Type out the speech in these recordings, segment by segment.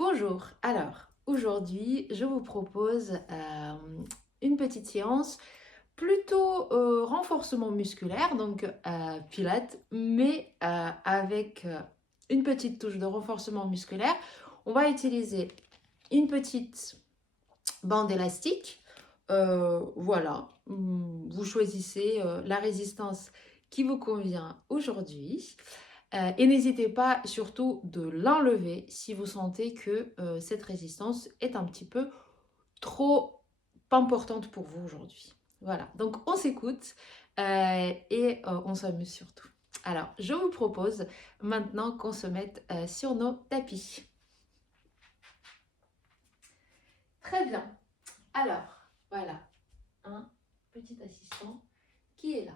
Bonjour, alors aujourd'hui je vous propose une petite séance plutôt renforcement musculaire, donc pilates, mais avec une petite touche de renforcement musculaire. On va utiliser une petite bande élastique, voilà, vous choisissez la résistance qui vous convient aujourd'hui. Et n'hésitez pas surtout de l'enlever si vous sentez que cette résistance est un petit peu trop importante pour vous aujourd'hui. Voilà, donc on s'écoute et on s'amuse surtout. Alors, je vous propose maintenant qu'on se mette sur nos tapis. Très bien. Alors, voilà, un petit assistant qui est là.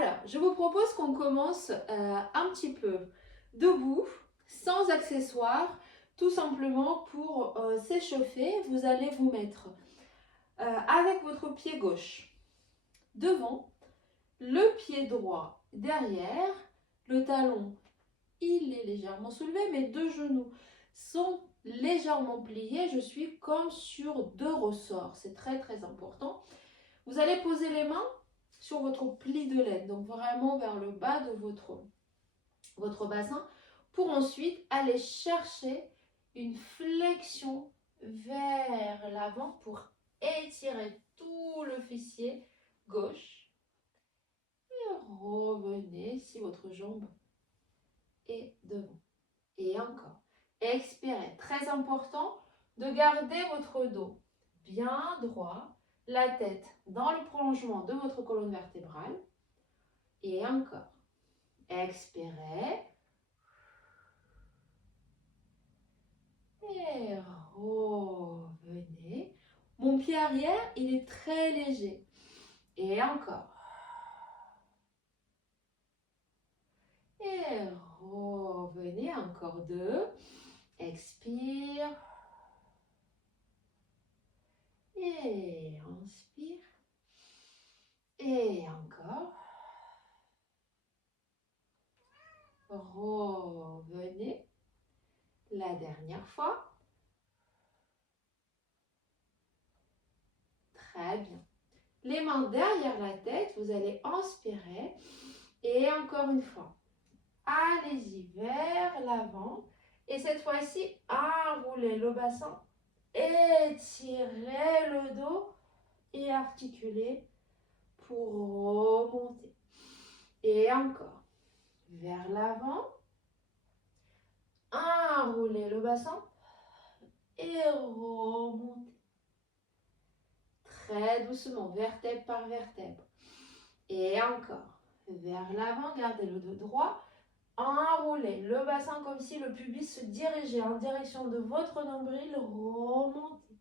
Alors, je vous propose qu'on commence un petit peu debout, sans accessoires, tout simplement pour s'échauffer. Vous allez vous mettre avec votre pied gauche devant, le pied droit derrière, le talon, il est légèrement soulevé, mes deux genoux sont légèrement pliés. Je suis comme sur deux ressorts, c'est très très important. Vous allez poser les mains sur votre pli de laine, donc vraiment vers le bas de votre bassin, pour ensuite aller chercher une flexion vers l'avant pour étirer tout le fessier gauche. Et revenez si votre jambe est devant. Et encore. Expirez. Très important de garder votre dos bien droit, la tête dans le prolongement de votre colonne vertébrale. Et encore. Expirez. Et revenez. Mon pied arrière, il est très léger. Et encore. Et revenez. Encore deux. Expire. Et inspire. Et encore. Revenez. La dernière fois. Très bien. Les mains derrière la tête, vous allez inspirer. Et encore une fois. Allez-y vers l'avant. Et cette fois-ci, enroulez le bassin. Étirez le dos et articulez pour remonter. Et encore. Vers l'avant. Enroulez le bassin et remontez. Très doucement, vertèbre par vertèbre. Et encore. Vers l'avant, gardez le dos droit. Enroulez le bassin comme si le pubis se dirigeait en direction de votre nombril. Remontez.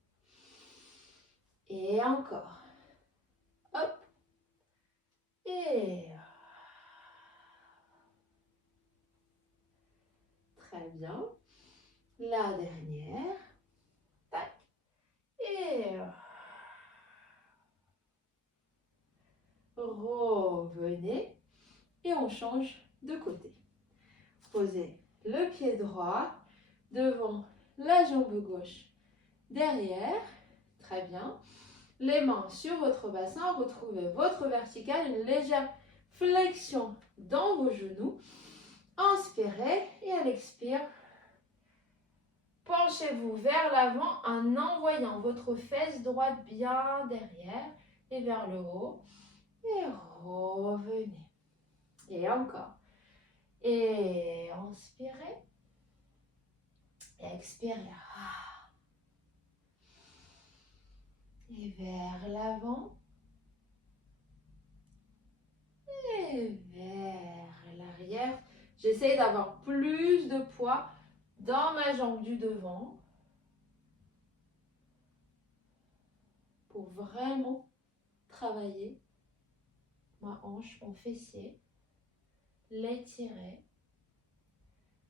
Et encore. Hop. Et très bien. La dernière. Tac. Et revenez. Et on change de côté. Posez le pied droit devant la jambe gauche derrière. Très bien. Les mains sur votre bassin. Retrouvez votre verticale. Une légère flexion dans vos genoux. Inspirez et à l'expire, penchez-vous vers l'avant en envoyant votre fesse droite bien derrière et vers le haut. Et revenez. Et encore. Et inspirez. Expirez. Et vers l'avant. Et vers l'arrière. J'essaie d'avoir plus de poids dans ma jambe du devant pour vraiment travailler ma hanche, mon fessier, l'étirer,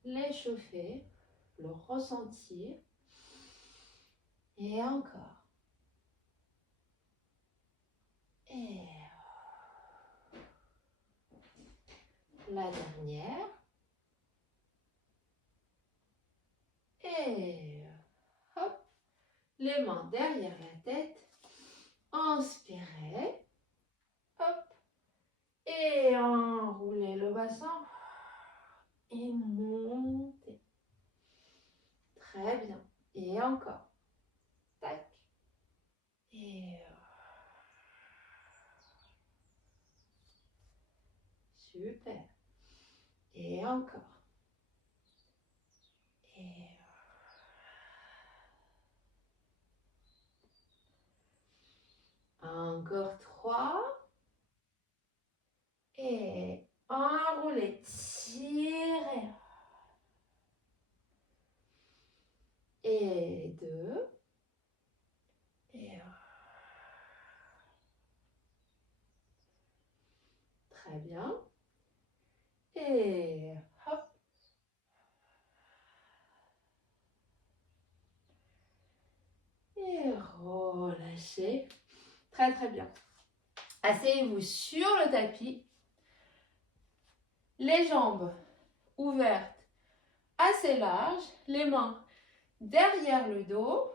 l'échauffer, le ressentir. Et encore. Et la dernière. Et Et hop, les mains derrière la tête. Inspirez. Hop. Et enroulez le bassin. Et montez. Très bien. Et encore. Tac. Et super. Et encore. Et encore 3. Et enroulez. Tirez. Et 2. Et très bien. Et hop. Et relâchez. Très très bien. Asseyez-vous sur le tapis. Les jambes ouvertes assez larges. Les mains derrière le dos.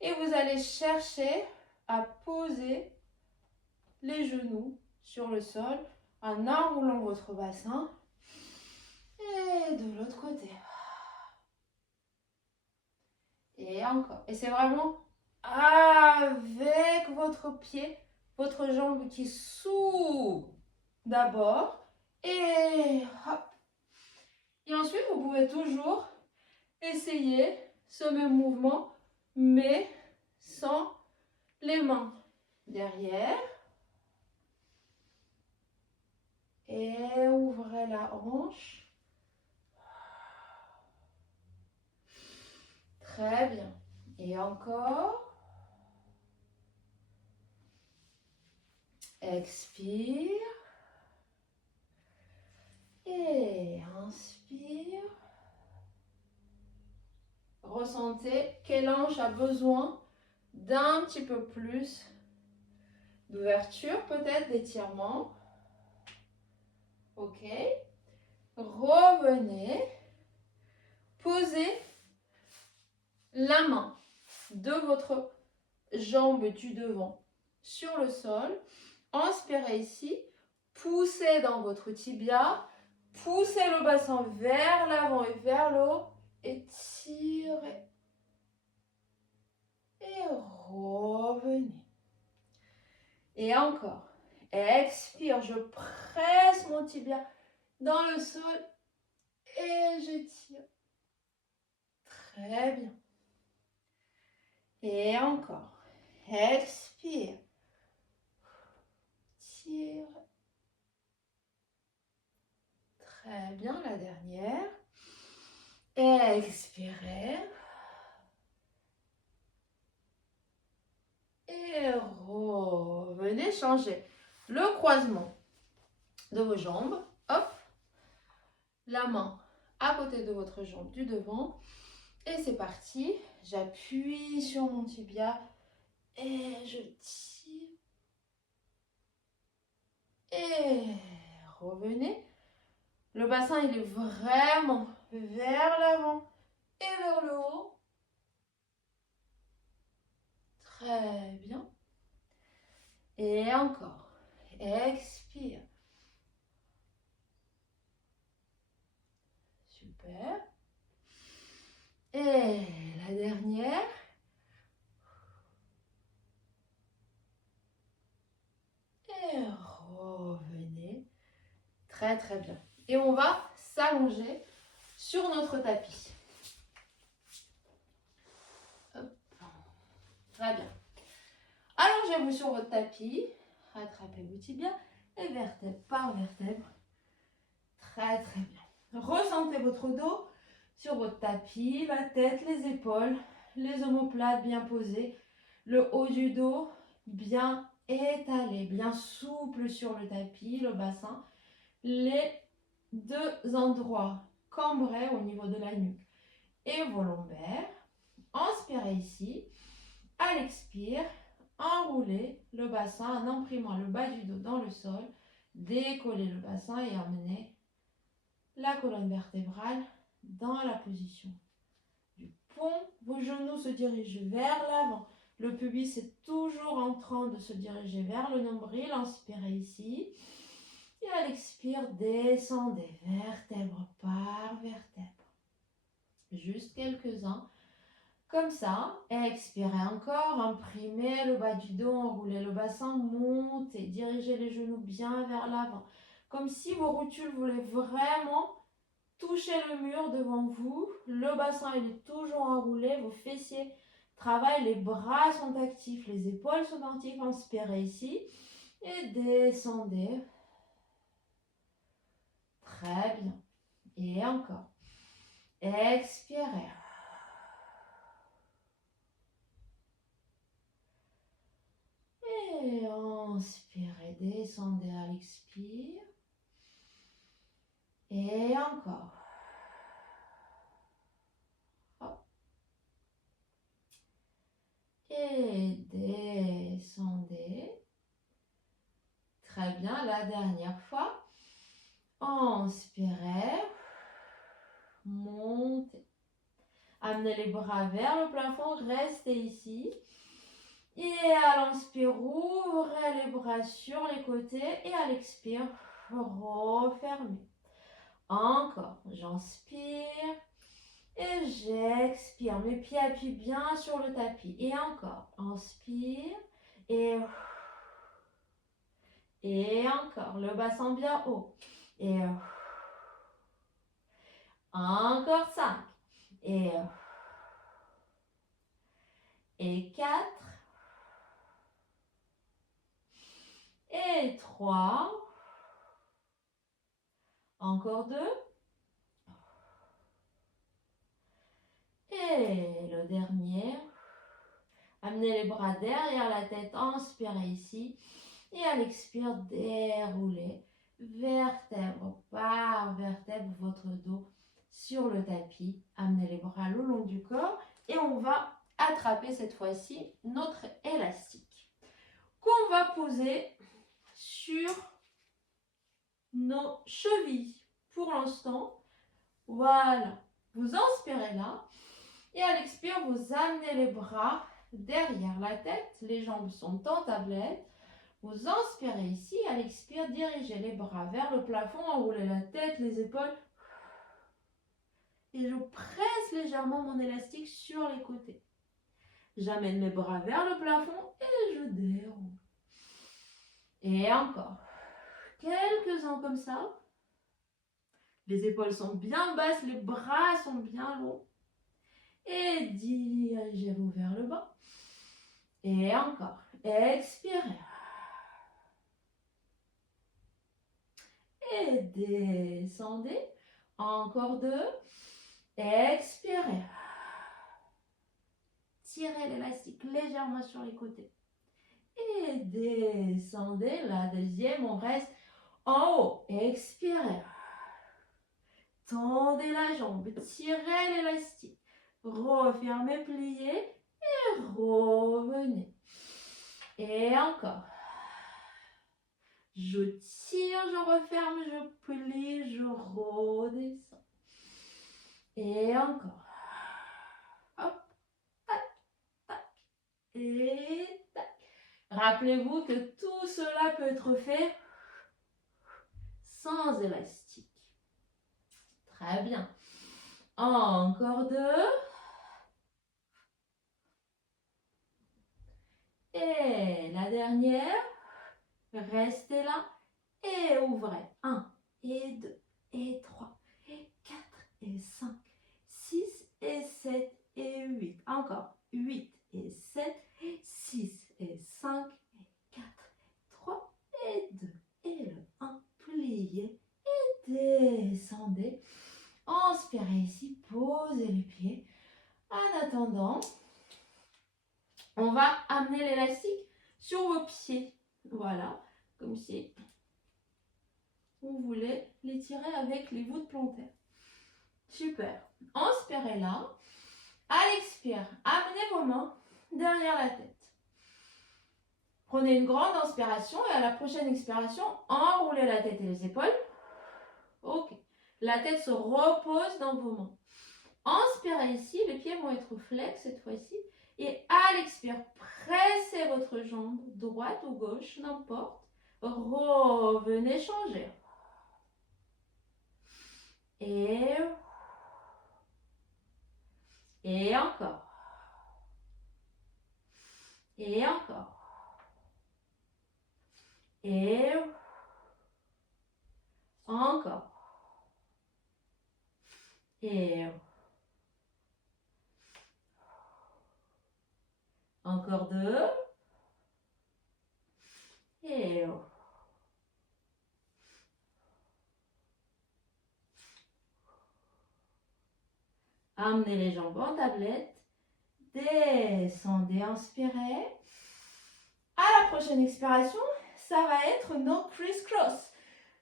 Et vous allez chercher à poser les genoux sur le sol en enroulant votre bassin. Et de l'autre côté. Et encore. Et c'est vraiment avec votre pied, votre jambe qui s'ouvre d'abord. Et hop. Et ensuite, vous pouvez toujours essayer ce même mouvement, mais sans les mains derrière. Et ouvrez la hanche. Très bien. Et encore. Expire. Et inspire. Ressentez quelle hanche a besoin d'un petit peu plus d'ouverture, peut-être d'étirement. Ok. Revenez. Posez la main de votre jambe du devant sur le sol. Inspirez ici. Poussez dans votre tibia. Poussez le bassin vers l'avant et vers le haut. Étirez. Et revenez. Et encore. Expire. Je presse mon tibia dans le sol. Et j'étire. Très bien. Et encore. Expire. Tire. Très bien, la dernière. Expirez. Et revenez changer le croisement de vos jambes. Hop. La main à côté de votre jambe du devant. Et c'est parti. J'appuie sur mon tibia. Et je tire. Et revenez. Le bassin, il est vraiment vers l'avant et vers le haut. Très bien. Et encore. Expire. Super. Et la dernière. Et revenez. Très très bien. Et on va s'allonger sur notre tapis. Hop. Très bien. Allongez-vous sur votre tapis. Rattrapez vos tibias et vertèbre par vertèbre. Très très bien. Ressentez votre dos sur votre tapis, la tête, les épaules, les omoplates bien posées, le haut du dos bien étalé, bien souple sur le tapis, le bassin, les deux endroits cambrés au niveau de la nuque et vos lombaires. Inspirez ici, à l'expire, enroulez le bassin en imprimant le bas du dos dans le sol, décollez le bassin et amenez la colonne vertébrale dans la position du pont, vos genoux se dirigent vers l'avant. Le pubis est toujours en train de se diriger vers le nombril. Inspirez ici. Et à l'expire, descendez vertèbre par vertèbre. Juste quelques-uns. Comme ça. Expirez encore. Imprimez le bas du dos, enroulez le bassin, montez. Dirigez les genoux bien vers l'avant. Comme si vos rotules voulaient vraiment toucher le mur devant vous. Le bassin il est toujours enroulé. Vos fessiers travaillent. Les bras sont actifs. Les épaules sont actives. Inspirez ici. Et descendez. Très bien. Et encore. Expirez. Et inspirez, descendez à l'expire. Et encore. Hop. Et descendez. Très bien, la dernière fois. Inspirez. Montez. Amenez les bras vers le plafond, restez ici. Et à l'inspire, ouvrez les bras sur les côtés. Et à l'expire, refermez. Encore, j'inspire et j'expire. Mes pieds appuient bien sur le tapis. Et encore, inspire et encore, le bassin bien haut. Et encore 5. Et 4. Et 3. Encore 2. Et le dernier. Amenez les bras derrière la tête. Inspirez ici. Et à l'expire, déroulez vertèbre par vertèbre votre dos sur le tapis. Amenez les bras le long du corps. Et on va attraper cette fois-ci notre élastique qu'on va poser sur nos chevilles pour l'instant. Voilà, vous inspirez là et à l'expire, vous amenez les bras derrière la tête, les jambes sont en tablette. Vous inspirez ici, à l'expire, dirigez les bras vers le plafond, enroulez la tête, les épaules et je presse légèrement mon élastique sur les côtés. J'amène mes bras vers le plafond et je déroule. Et encore. Quelques-uns comme ça. Les épaules sont bien basses, les bras sont bien longs. Et dirigez-vous vers le bas. Et encore. Expirez. Et descendez. Encore 2. Expirez. Tirez l'élastique légèrement sur les côtés. Et descendez. La deuxième, on reste en haut. Expirez. Tendez la jambe, tirez l'élastique, refermez, pliez et revenez. Et encore. Je tire, je referme, je plie, je redescends. Et encore. Hop, tac, tac, et tac. Rappelez-vous que tout cela peut être fait sans élastique. Très bien. Encore 2. Et la dernière. Restez là et ouvrez. 1 et 2 et 3 et 4 et 5, 6 et 7 et 8. Encore 8 et 7, 6 et 5 et 4, 3 et 2 et le 1. Pliez et descendez. Inspirez ici, posez les pieds. En attendant, on va amener l'élastique sur vos pieds. Voilà, comme si vous voulez les tirer avec les voûtes plantaires. Super. Inspirez là. À l'expire, amenez vos mains derrière la tête. Prenez une grande inspiration et à la prochaine expiration, enroulez la tête et les épaules. Ok. La tête se repose dans vos mains. Inspirez ici, les pieds vont être flex cette fois-ci. Et à l'expire, pressez votre jambe, droite ou gauche, n'importe. Revenez changer. Et encore. Et encore. Et encore. Et encore 2. Et amenez les jambes en tablette. Descendez, inspirez. À la prochaine expiration, ça va être nos criss-cross.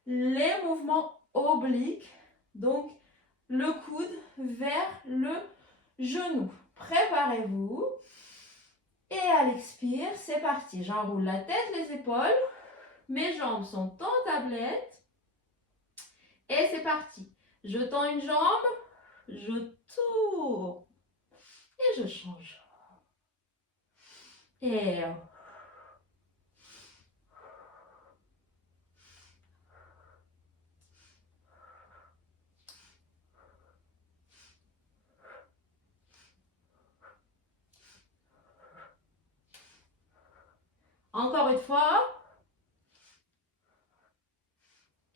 Les mouvements obliques. Donc, le coude vers le genou. Préparez-vous. Et à l'expire, c'est parti. J'enroule la tête, les épaules. Mes jambes sont en tablette. Et c'est parti. Je tends une jambe, je tourne. Et je change. Et encore une fois.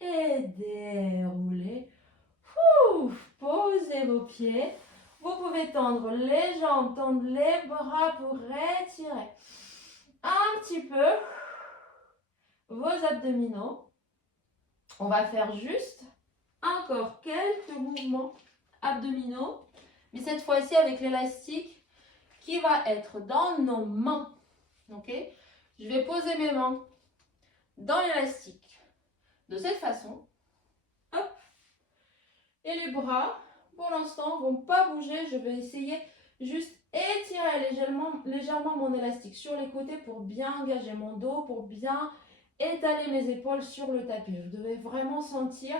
Et déroulez. Posez vos pieds. Vous pouvez tendre les jambes, tendre les bras pour retirer un petit peu vos abdominaux. On va faire juste encore quelques mouvements abdominaux, mais cette fois-ci avec l'élastique qui va être dans nos mains. Ok? Je vais poser mes mains dans l'élastique de cette façon. Hop. Et les bras, pour l'instant, ne vont pas bouger. Je vais essayer juste étirer légèrement mon élastique sur les côtés pour bien engager mon dos, pour bien étaler mes épaules sur le tapis. Vous devez vraiment sentir,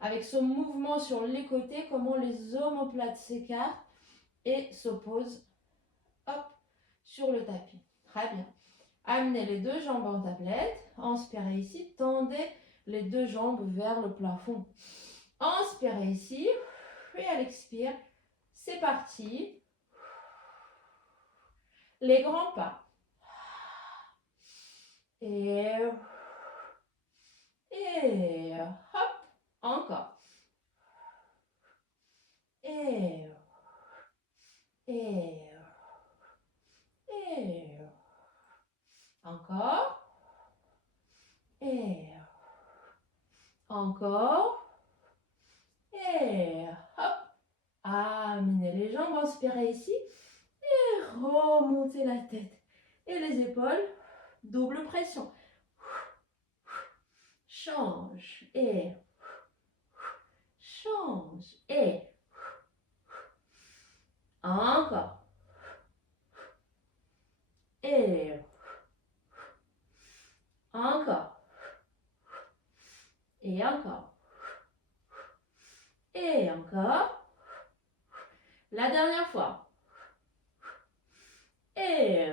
avec ce mouvement sur les côtés, comment les omoplates s'écartent et s'opposent sur le tapis. Très bien. Amenez les deux jambes en tablette. Inspirez ici. Tendez les deux jambes vers le plafond. Inspirez ici. Et à l'expire, c'est parti. Les grands pas. Et hop. Encore. Et encore. Et encore. Et hop. Amenez les jambes, inspirez ici. Et remontez la tête. Et les épaules, double pression. Change. Et change. Et encore. Et encore. Et encore. Et encore. La dernière fois. Et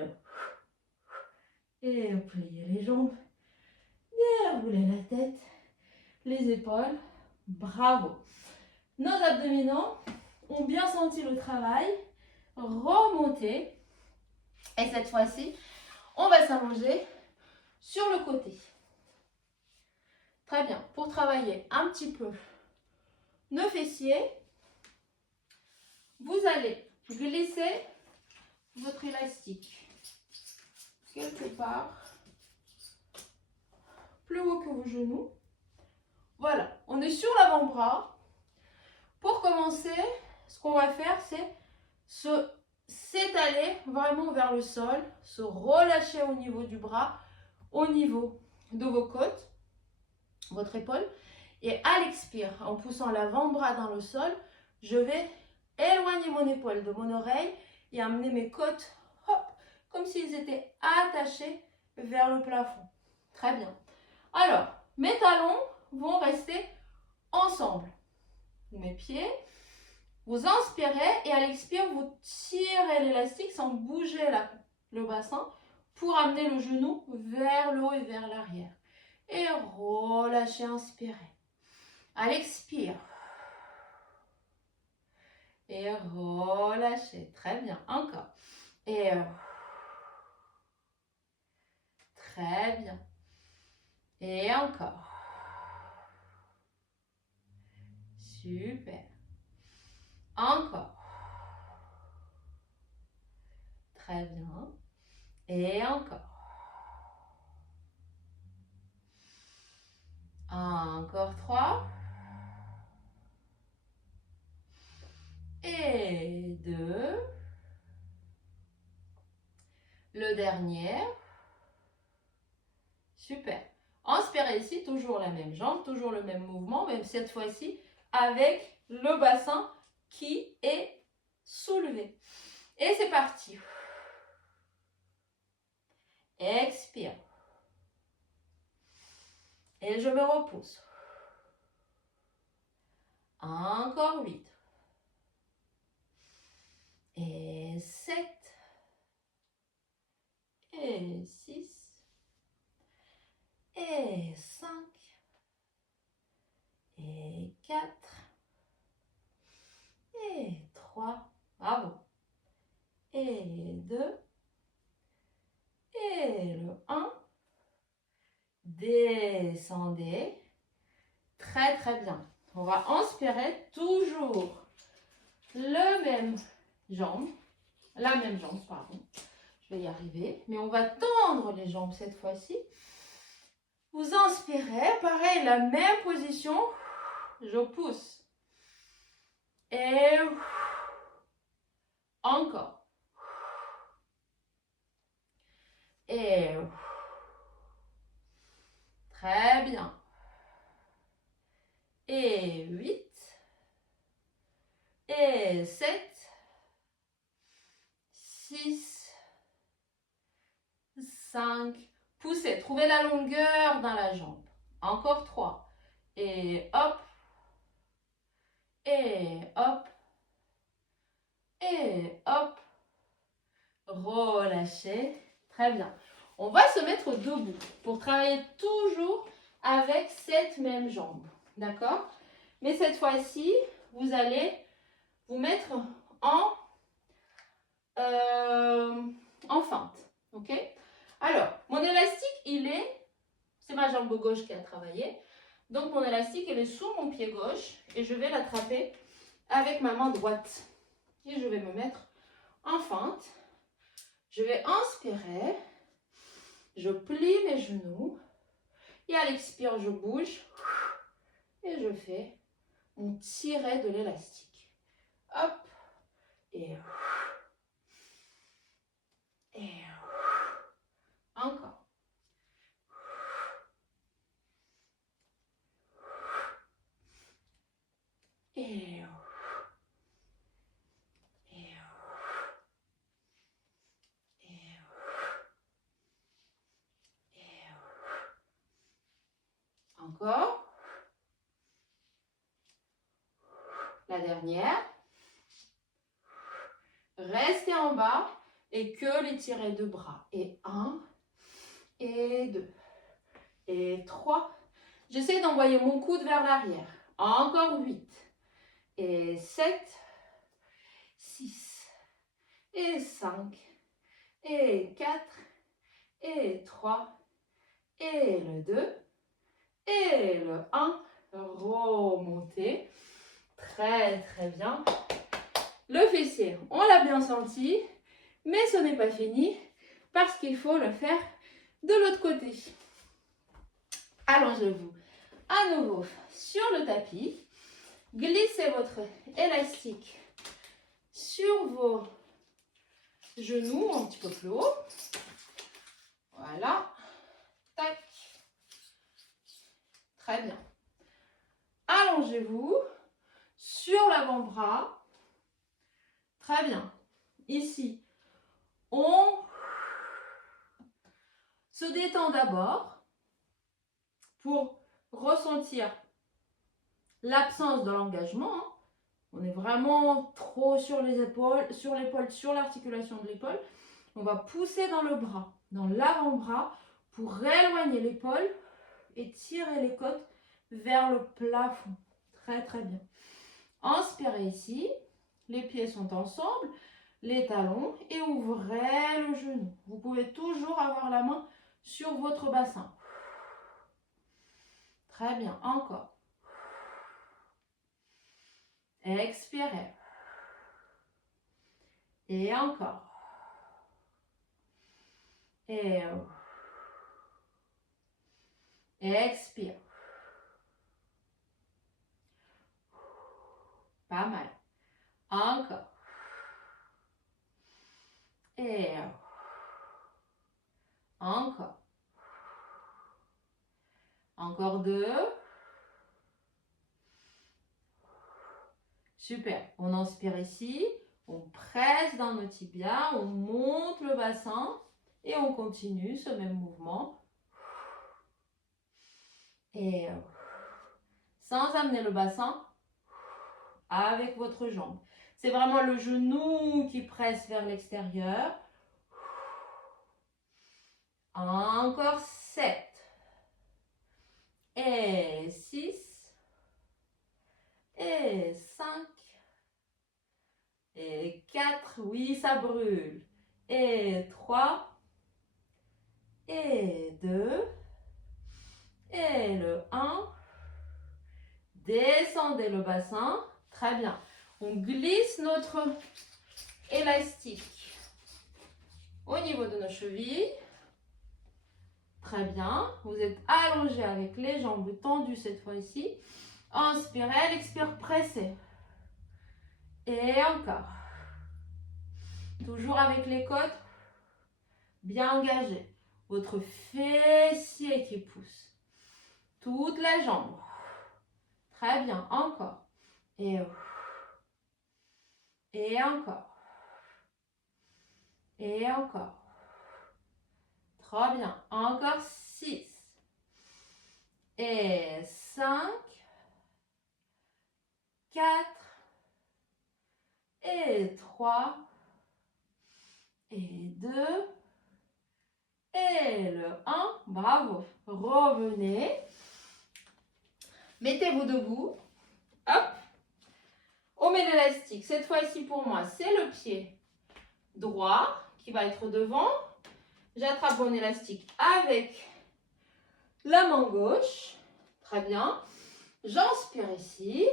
pliez les jambes. Déroulez la tête. Les épaules. Bravo. Nos abdominaux ont bien senti le travail. Remontez. Et cette fois-ci, on va s'allonger sur le côté. Très bien. Pour travailler un petit peu nos fessiers, vous allez glisser votre élastique quelque part plus haut que vos genoux. Voilà, on est sur l'avant-bras. Pour commencer, ce qu'on va faire, c'est s'étaler vraiment vers le sol, se relâcher au niveau du bras, au niveau de vos côtes, votre épaule. Et à l'expire, en poussant l'avant-bras dans le sol, je vais éloigner mon épaule de mon oreille et amener mes côtes, hop, comme s'ils étaient attachés vers le plafond. Très bien. Alors, mes talons vont rester ensemble. Mes pieds Vous inspirez et à l'expire, vous tirez l'élastique sans bouger le bassin pour amener le genou vers le haut et vers l'arrière. Et relâchez, inspirez. À l'expire. Et relâchez. Très bien. Encore. Et très bien. Et encore. Super. Encore. Très bien. Et encore. Encore 3. Et 2. Le dernier. Super. Inspirez ici, toujours la même jambe, toujours le même mouvement, même cette fois-ci avec le bassin qui est soulevé. Et c'est parti. Expire. Et je me repousse. Encore 8. Et 7. Et 6. Et 5. Et 4. Et 3. Bravo. Et 2. Et le 1. Descendez. Très très bien. On va inspirer toujours la même jambe, pardon. Je vais y arriver, mais on va tendre les jambes cette fois-ci. Vous inspirez, pareil, la même position. Je pousse. Et encore. Et très bien. Et 8. Et 7. 6. 5. Poussez. Trouvez la longueur dans la jambe. Encore 3. Et hop. Et hop. Et hop. Relâchez. Très bien. On va se mettre debout pour travailler toujours avec cette même jambe. D'accord? Mais cette fois-ci, vous allez vous mettre en feinte. Ok? Alors, mon élastique, c'est ma jambe gauche qui a travaillé. Donc, mon élastique, il est sous mon pied gauche et je vais l'attraper avec ma main droite. Et je vais me mettre en feinte. Je vais inspirer. Je plie mes genoux. Et à l'expire, je bouge. Et je fais mon tiret de l'élastique. Hop. Et encore. Et encore. La dernière. Restez en bas et que les tirets de bras. Et 1, et 2, et 3. J'essaie d'envoyer mon coude vers l'arrière. Encore 8, et 7, 6, et 5, et 4, et 3, et le 2, et le 1. Remontez. Très très bien. Le fessier, on l'a bien senti, mais ce n'est pas fini parce qu'il faut le faire de l'autre côté. Allongez-vous à nouveau sur le tapis. Glissez votre élastique sur vos genoux un petit peu plus haut. Voilà. Tac. Très bien. Allongez-vous sur l'avant-bras. Très bien. Ici, on se détend d'abord pour ressentir l'absence de l'engagement. On est vraiment trop sur les épaules, sur l'épaule, sur l'articulation de l'épaule. On va pousser dans le bras, dans l'avant-bras, pour éloigner l'épaule et tirer les côtes vers le plafond. Très, très bien. Inspirez ici. Les pieds sont ensemble, les talons, et ouvrez le genou. Vous pouvez toujours avoir la main sur votre bassin. Très bien. Encore. Expirez. Et encore. Et expire. Pas mal. Encore. Et encore. Encore 2. Super. On inspire ici. On presse dans nos tibias. On monte le bassin. Et on continue ce même mouvement. Et sans amener le bassin avec votre jambe. C'est vraiment le genou qui presse vers l'extérieur. Encore 7. Et 6. Et 5. Et 4. Oui, ça brûle. Et 3. Et 2. Et le 1. Descendez le bassin. Très bien. On glisse notre élastique au niveau de nos chevilles. Très bien. Vous êtes allongé avec les jambes tendues cette fois-ci. Inspirez, elle expire, pressez. Et encore. Toujours avec les côtes bien engagées. Votre fessier qui pousse. Toute la jambe. Très bien. Encore. Et encore. Et encore. Très bien. Encore 6. Et 5. 4. Et 3. Et 2. Et le 1. Bravo. Revenez. Mettez-vous debout. Hop. On met l'élastique. Cette fois-ci pour moi, c'est le pied droit qui va être devant. J'attrape mon élastique avec la main gauche. Très bien. J'inspire ici.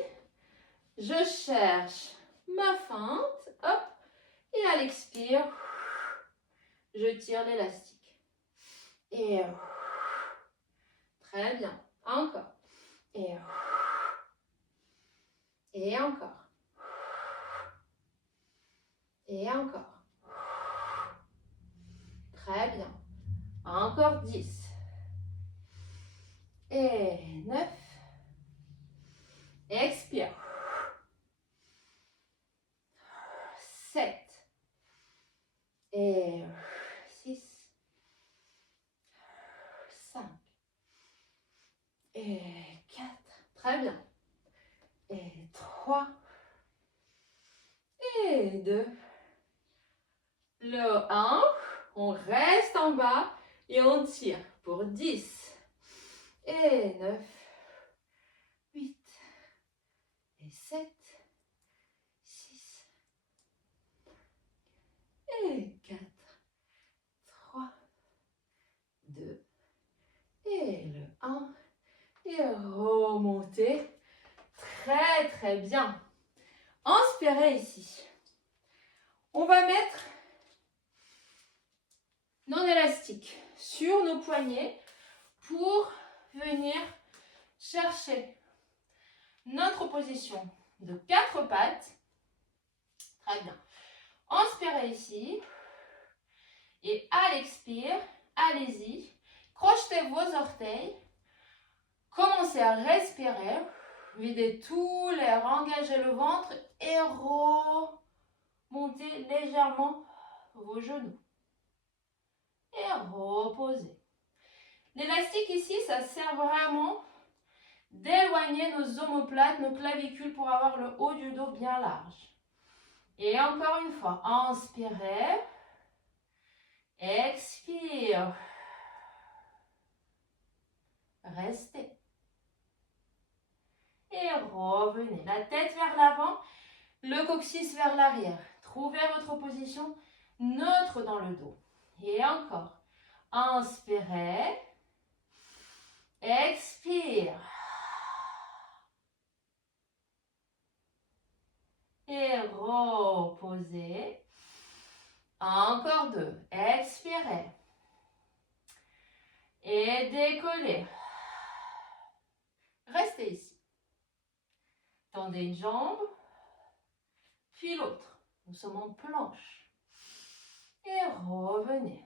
Je cherche ma feinte. Hop. Et à l'expire, je tire l'élastique. Et très bien. Encore. Et encore. Et encore. Très bien. Encore 10. Et 9. Expire. 7. Et 6. 5. Et 4. Très bien. Et 3. Et 2. Le 1. On reste en bas et on tire pour 10. Et 9. 8. Et 7. 6. Et 4. 3. 2. Et le 1. Et remontez. Très, très bien. Inspirez ici. On va mettre non élastique sur nos poignets pour venir chercher notre position de 4 pattes. Très bien. Inspirez ici et à l'expire, allez-y. Crochetez vos orteils. Commencez à respirer. Videz tout l'air, engagez le ventre et remontez légèrement vos genoux. Et reposez. L'élastique ici, ça sert vraiment d'éloigner nos omoplates, nos clavicules pour avoir le haut du dos bien large. Et encore une fois, inspirez, expire, restez. Et revenez, la tête vers l'avant, le coccyx vers l'arrière. Trouvez votre position neutre dans le dos. Et encore, inspirez, expire. Et reposez. Encore 2. Expirez. Et décollez. Restez ici. Tendez une jambe, puis l'autre. Nous sommes en planche. Et revenez.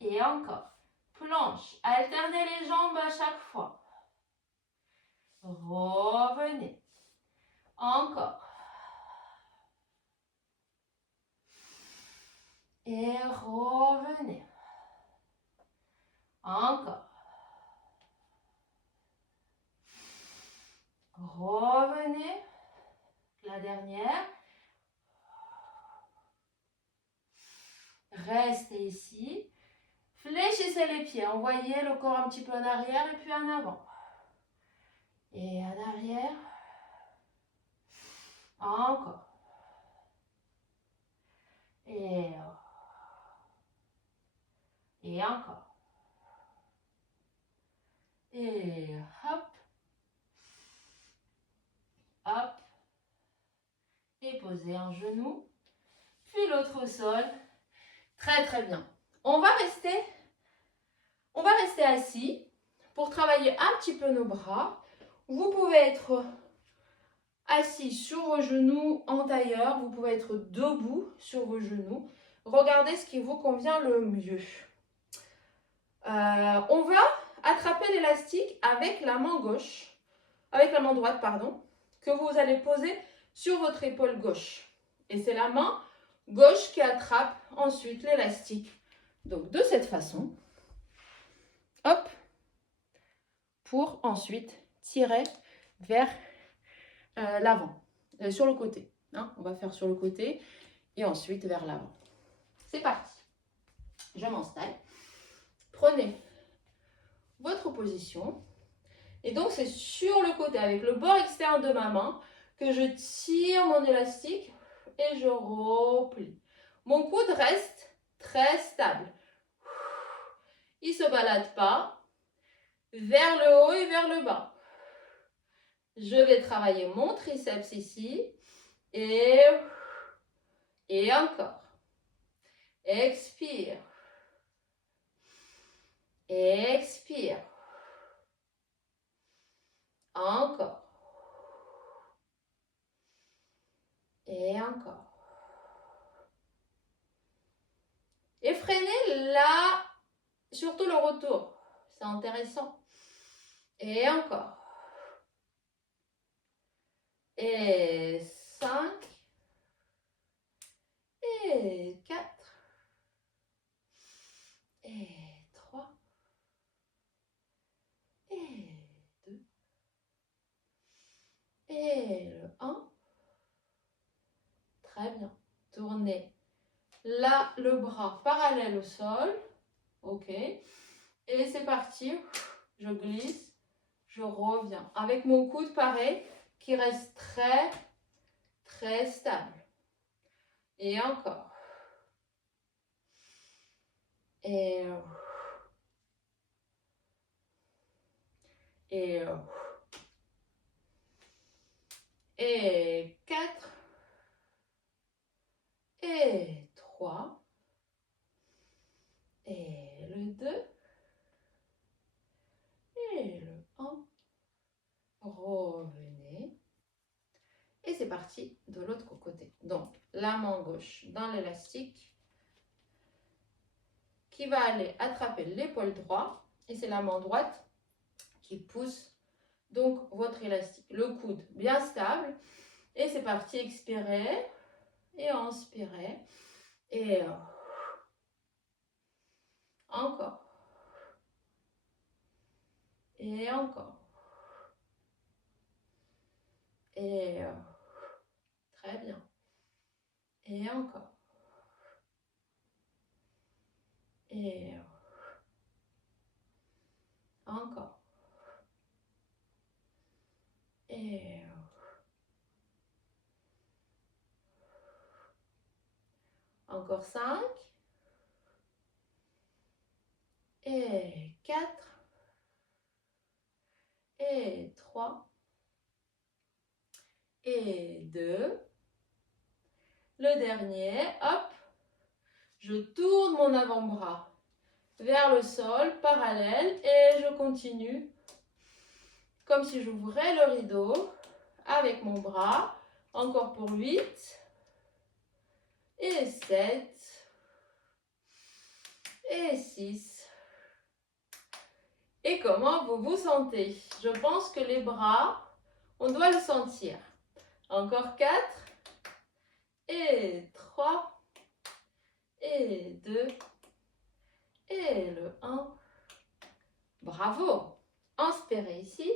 Et encore. Planche. Alternez les jambes à chaque fois. Revenez. Encore. Et revenez. Encore. Revenez. La dernière. Restez ici. Fléchissez les pieds. Envoyez le corps un petit peu en arrière et puis en avant. Et en arrière. Encore. Et encore. Et hop. Hop. Et posez un genou. Puis l'autre au sol. Très très bien. On va rester assis pour travailler un petit peu nos bras. Vous pouvez être assis sur vos genoux en tailleur. Vous pouvez être debout sur vos genoux. Regardez ce qui vous convient le mieux. On va attraper l'élastique avec la main gauche, avec la main droite, pardon, que vous allez poser sur votre épaule gauche. Et c'est la main gauche qui attrape ensuite l'élastique. Donc de cette façon, hop, pour ensuite tirer vers l'avant, sur le côté. Hein, on va faire sur le côté et ensuite vers l'avant. C'est parti. Je m'installe. Prenez votre position. Et donc, c'est sur le côté, avec le bord externe de ma main, que je tire mon élastique et je replie. Mon coude reste très stable. Il ne se balade pas vers le haut et vers le bas. Je vais travailler mon triceps ici et encore. Expire. Expire. Encore. Et encore. Et freinez là, surtout le retour. C'est intéressant. Et encore. Et 5. Et 4. Et 3. Et 2. Et le 1. Très bien. Tournez là le bras parallèle au sol. Ok. Et c'est parti. Je glisse. Je reviens. Avec mon coude pareil, qui reste très, très stable. Et encore. Et 4. Et 3. Et le 2. Et le 1. Revenez. Et c'est parti de l'autre côté. Donc, la main gauche dans l'élastique qui va aller attraper l'épaule droite. Et c'est la main droite qui pousse donc votre élastique. Le coude bien stable. Et c'est parti, expirez. Et inspirez. Et encore. Et encore. Et très bien. Et encore. Et encore. Et encore 5. Et 4. Et 3. Et 2. Le dernier, hop, je tourne mon avant-bras vers le sol, parallèle, et je continue comme si j'ouvrais le rideau avec mon bras. Encore pour 8 et 7 et 6. Et comment vous vous sentez? Je pense que les bras, on doit le sentir. Encore 4 et 3 et 2 et le 1. Bravo! Inspirez ici.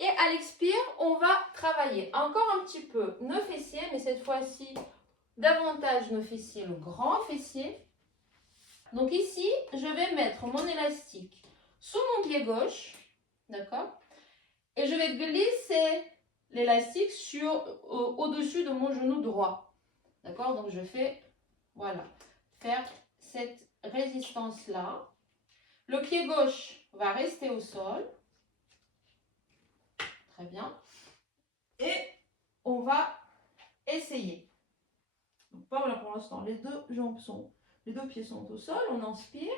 Et à l'expire, on va travailler encore un petit peu nos fessiers, mais cette fois-ci, davantage nos fessiers, le grand fessier. Donc ici, je vais mettre mon élastique sous mon pied gauche, d'accord? Et je vais glisser l'élastique au-dessus de mon genou droit, d'accord? Donc je fais, voilà, faire cette résistance-là. Le pied gauche va rester au sol. Très bien. Et on va essayer. Donc, pas là pour l'instant. Les deux pieds sont au sol. On inspire.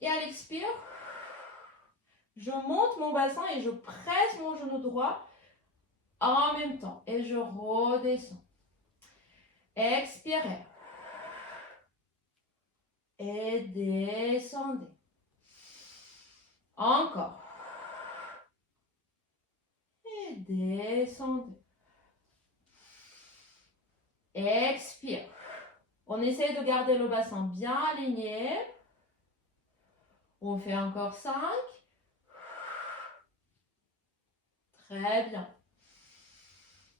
Et à l'expire, je monte mon bassin et je presse mon genou droit en même temps. Et je redescends. Expirez. Et descendez. Encore. Et descendez. Expire. On essaie de garder le bassin bien aligné. On fait encore 5. Très bien.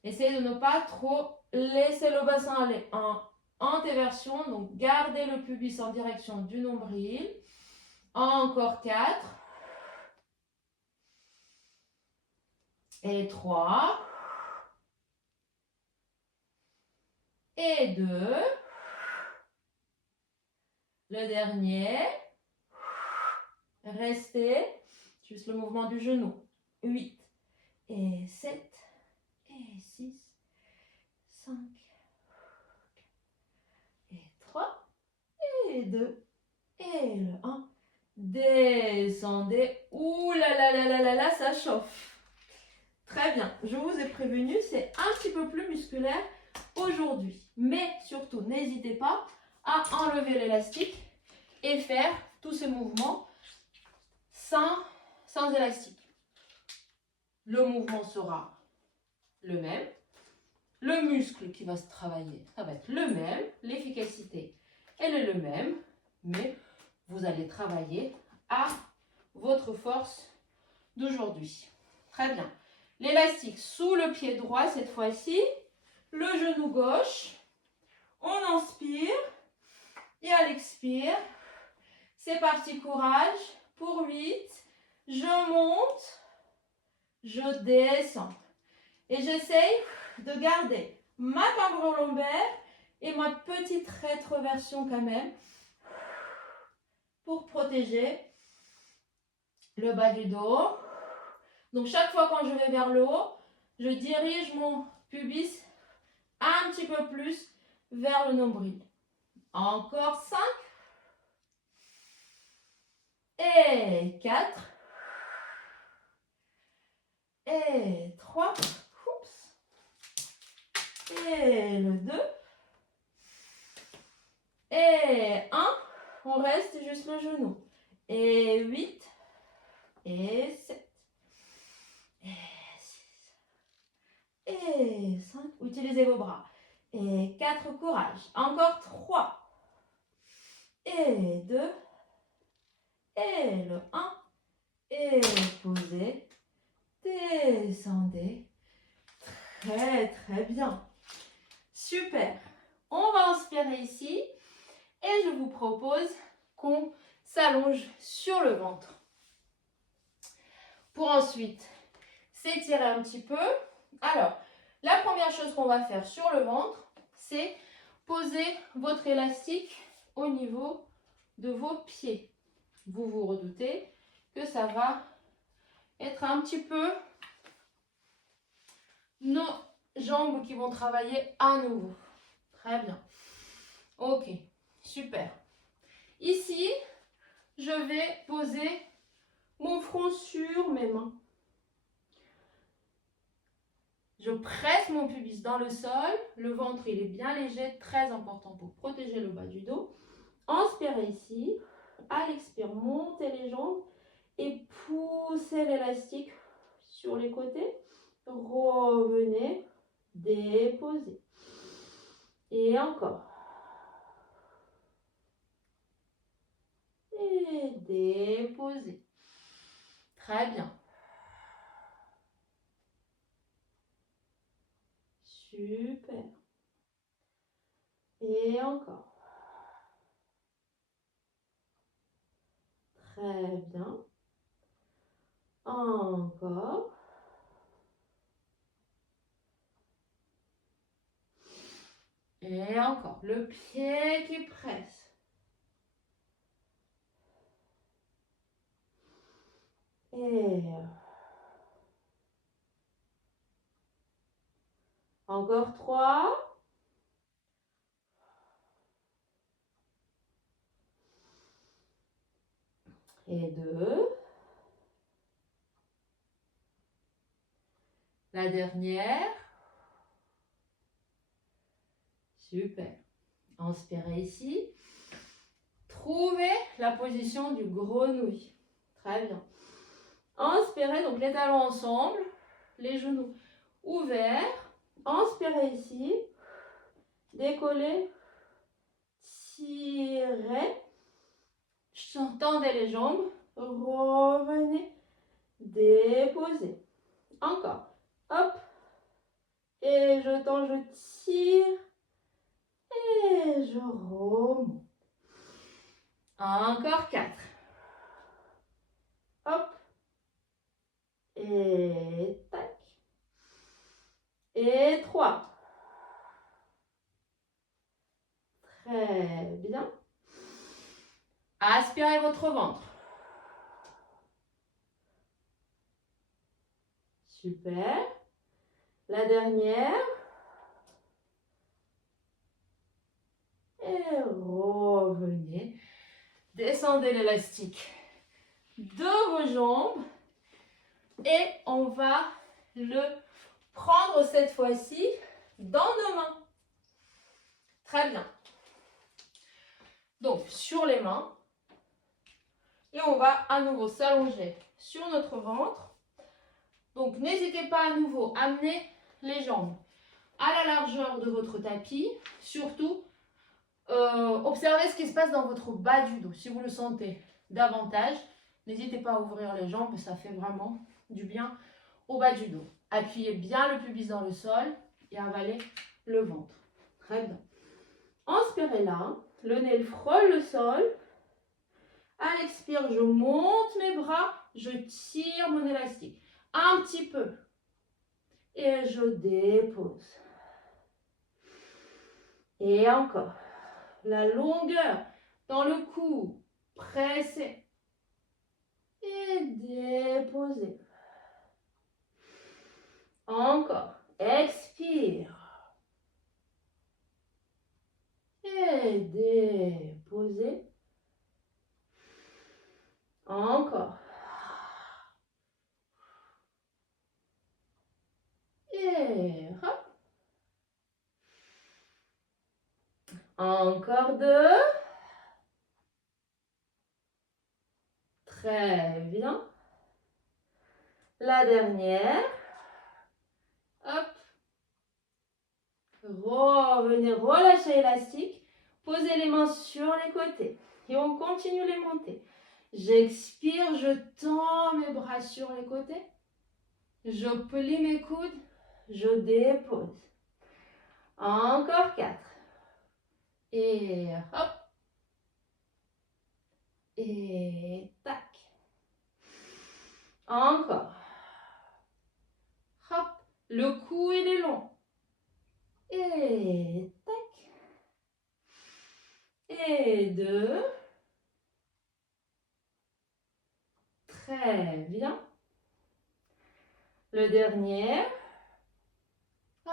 Essayez de ne pas trop laisser le bassin aller en antéversion. Donc, gardez le pubis en direction du nombril. Encore 4. Et 3. Et 2. Le dernier. Restez. Juste le mouvement du genou. 8. Et 7. Et 6. 5. Et 3. Et 2. Et le 1. Descendez. Ouh là là là là là là, ça chauffe. Très bien. Je vous ai prévenu, c'est un petit peu plus musculaire aujourd'hui. Mais surtout, n'hésitez pas à enlever l'élastique et faire tous ces mouvements sans élastique. Le mouvement sera le même. Le muscle qui va se travailler, ça va être le même. L'efficacité, elle est le même. Mais vous allez travailler à votre force d'aujourd'hui. Très bien. L'élastique sous le pied droit cette fois-ci. Le genou gauche. On inspire. Et à l'expire. C'est parti, courage. Pour 8. Je monte. Je descends. Et j'essaye de garder ma cambrure lombaire et ma petite rétroversion quand même pour protéger le bas du dos. Donc chaque fois quand je vais vers le haut, je dirige mon pubis un petit peu plus vers le nombril. Encore 5. Et 4. Et 3. Oups. Et le 2. Et 1. On reste juste le genou. Et 8. Et 7. Et 6. Et 5. Utilisez vos bras. Et 4, courage. Encore 3. Et 2. Et le 1. Et posez. Descendez. Très, très bien. Super. On va inspirer ici. Et je vous propose qu'on s'allonge sur le ventre. Pour ensuite s'étirer un petit peu. Alors, la première chose qu'on va faire sur le ventre, c'est poser votre élastique au niveau de vos pieds. Vous vous redoutez que ça va être un petit peu nos jambes qui vont travailler à nouveau. Très bien. Ok, super. Ici, je vais poser mon front sur mes mains. Je presse mon pubis dans le sol. Le ventre, il est bien léger, très important pour protéger le bas du dos. Inspirez ici. À l'expire, montez les jambes et poussez l'élastique sur les côtés. Revenez, déposez. Et encore. Et déposez. Très bien. Super. Et encore. Très bien. Encore. Et encore. Le pied qui presse. Et encore 3. Et 2. La dernière. Super. Inspirez ici. Trouvez la position du grenouille. Très bien. Inspirez, donc les talons ensemble, les genoux ouverts. Inspirez ici. Décollez. Tirez. Tendez les jambes. Revenez. Déposez. Encore. Hop. Et je tends, je tire. Et je remonte. Encore 4. Hop. Et tac. Et 3. Très bien. Aspirez votre ventre. Super. La dernière. Et revenez. Descendez l'élastique de vos jambes. Et on va le prendre cette fois-ci dans nos mains. Très bien. Donc, sur les mains. Et on va à nouveau s'allonger sur notre ventre. Donc, n'hésitez pas à nouveau à amener les jambes à la largeur de votre tapis. Surtout, observez ce qui se passe dans votre bas du dos. Si vous le sentez davantage, n'hésitez pas à ouvrir les jambes. Ça fait vraiment du bien au bas du dos. Appuyez bien le pubis dans le sol et avalez le ventre. Très bien. Inspirez là. Le nez frôle le sol. À l'expire, je monte mes bras. Je tire mon élastique. Un petit peu. Et je dépose. Et encore. La longueur dans le cou. Pressez. Et déposez. Encore. Expire. Et déposez. Encore. Et hop. Encore 2. Très bien. La dernière. Hop. Revenez, relâchez l'élastique. Posez les mains sur les côtés. Et on continue les montées. J'expire, je tends mes bras sur les côtés. Je plie mes coudes, je dépose. Encore 4. Et hop. Et tac. Encore. Hop. Le cou, il est long. Et tac. Et 2. Très bien. Le dernier. Hop.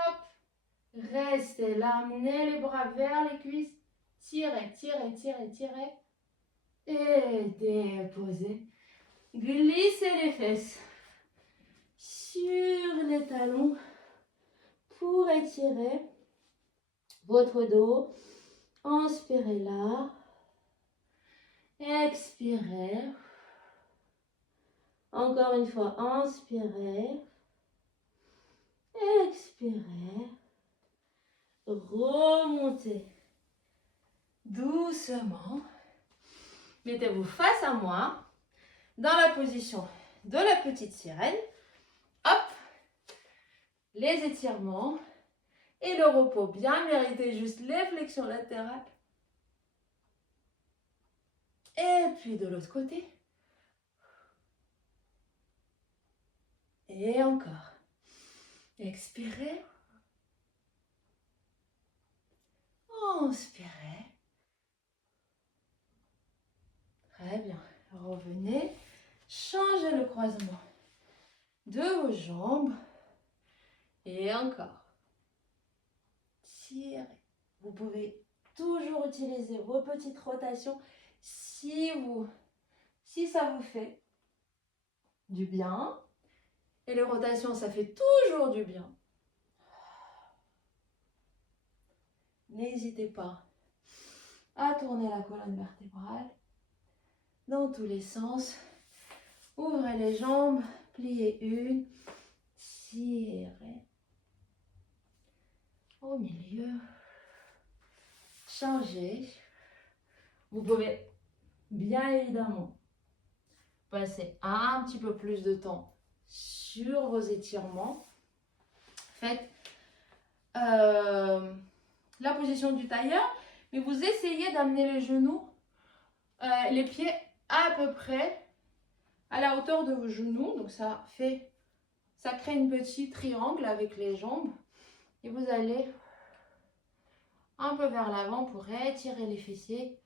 Restez là. Amenez les bras vers les cuisses. Tirez, tirez, tirez, tirez. Et déposez. Glissez les fesses sur les talons pour étirer votre dos. Inspirez là. Expirez. Encore une fois, inspirez. Expirez. Remontez doucement. Mettez-vous face à moi dans la position de la petite sirène. Hop. Les étirements et le repos bien mérité, juste les flexions latérales. Et puis de l'autre côté. Et encore. Expirez. Inspirez. Très bien. Revenez. Changez le croisement de vos jambes. Et encore. Tirez. Vous pouvez toujours utiliser vos petites rotations si ça vous fait du bien. Et les rotations, ça fait toujours du bien. N'hésitez pas à tourner la colonne vertébrale dans tous les sens. Ouvrez les jambes, pliez une, tirez au milieu, changez. Vous pouvez bien évidemment passer un petit peu plus de temps sur vos étirements. Faites la position du tailleur, mais vous essayez d'amener les genoux, les pieds à peu près à la hauteur de vos genoux. Donc ça crée une petite triangle avec les jambes. Et vous allez un peu vers l'avant pour étirer les fessiers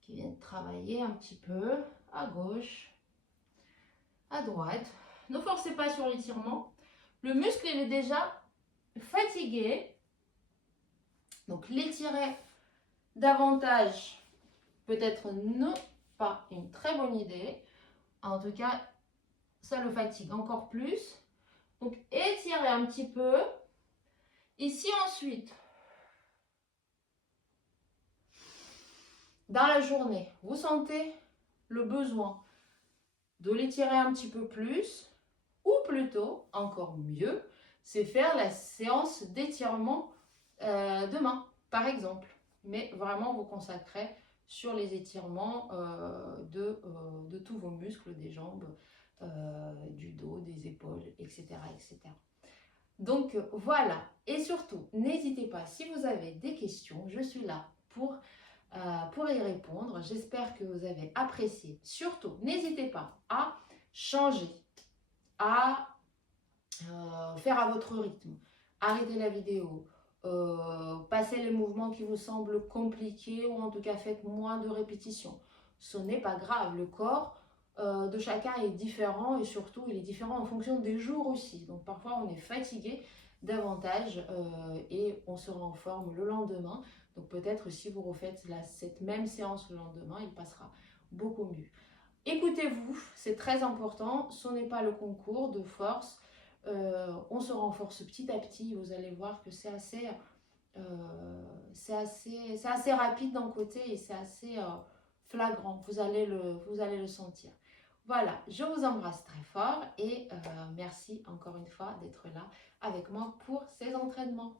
qui viennent travailler un petit peu à gauche, à droite. Ne forcez pas sur l'étirement. Le muscle, il est déjà fatigué. Donc l'étirer davantage, peut-être pas une très bonne idée. En tout cas, ça le fatigue encore plus. Donc étirez un petit peu. Et si ensuite, dans la journée, vous sentez le besoin de l'étirer un petit peu plus, ou plutôt, encore mieux, c'est faire la séance d'étirement demain, par exemple. Mais vraiment vous consacrez sur les étirements de tous vos muscles, des jambes, du dos, des épaules, etc. etc. Donc voilà, et surtout, n'hésitez pas, si vous avez des questions, je suis là pour y répondre. J'espère que vous avez apprécié. Surtout, n'hésitez pas à changer, à faire à votre rythme, arrêtez la vidéo, passez les mouvements qui vous semblent compliqués ou en tout cas faites moins de répétitions. Ce n'est pas grave, le corps de chacun est différent et surtout il est différent en fonction des jours aussi. Donc parfois on est fatigué davantage et on sera en forme le lendemain. Donc peut-être si vous refaites cette même séance le lendemain, il passera beaucoup mieux. Écoutez-vous, c'est très important, ce n'est pas le concours de force. On se renforce petit à petit, vous allez voir que c'est assez rapide d'un côté et c'est assez flagrant, vous allez le sentir. Voilà, je vous embrasse très fort et merci encore une fois d'être là avec moi pour ces entraînements.